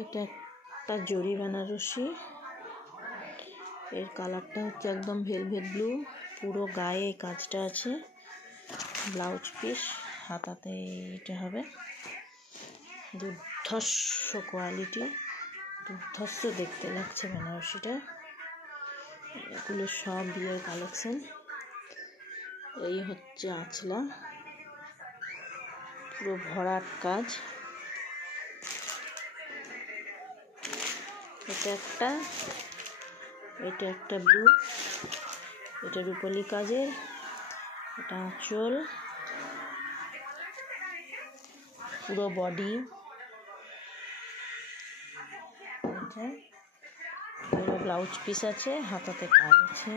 এটা একটা জরি বেনারসি, এর কালারটা হচ্ছে একদম ভেলভেট ব্লু, পুরো গায়ে এই কাজটা আছে। ব্লাউজ পিস, হাতাতে এটা হবে। দুর্ধর্ষ কোয়ালিটি, দুর্ধর্ষ দেখতে লাগছে বেনারসিটা। এগুলো সব বিয়ের কালেকশন। এই হচ্ছে আঁচলা, পুরো ভরাট কাজ। এটা একটা ব্লু, এটা রূপালি কাজের। এটা আঁচল, পুরো বডি, পুরো ব্লাউজ পিস আছে, হাতাতে কাজ আছে।